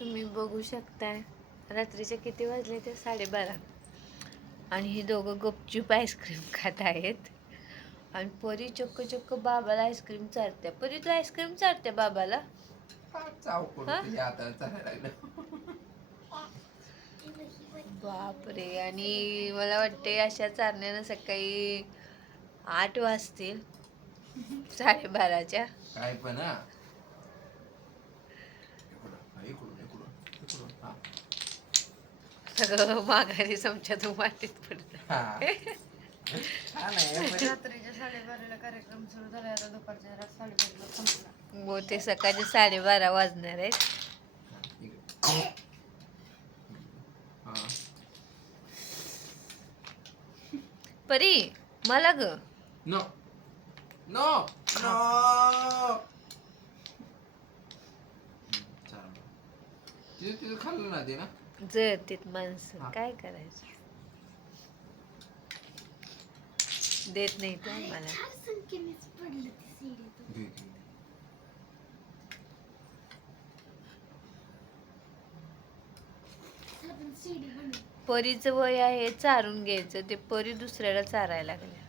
तुम्ही बघू शकताय रात्रीचे किती वाजले ते 12:30 आणि ही दोघं गपचूप आईस्क्रीम खात आहेत आणि परी चक्क चक्क बाबाला आईस्क्रीम चारते. परी तू आईस्क्रीम चारते बाबाला? बापरे. आणि मला वाटते अशा चारण्यानं सकाळी 8 वाजतील 12:30च्या. काय पण सगळं माघारी चमच्यातून वाटीत पडत. रात्रीच्या 12:30ला कार्यक्रम सुरू झाला, आता दुपारच्या 12:30ला संपला. हो, ते सकाळचे 12:30 वाजणार आहेत. परी मला ग नो नो नो तिथे खाल्लं ना ते ना जळतीत माणसं, काय करायचं. देत नाही तो मला. परीचं वय आहे चारून घ्यायचं, ते परी दुसऱ्याला चारायला लागल्या.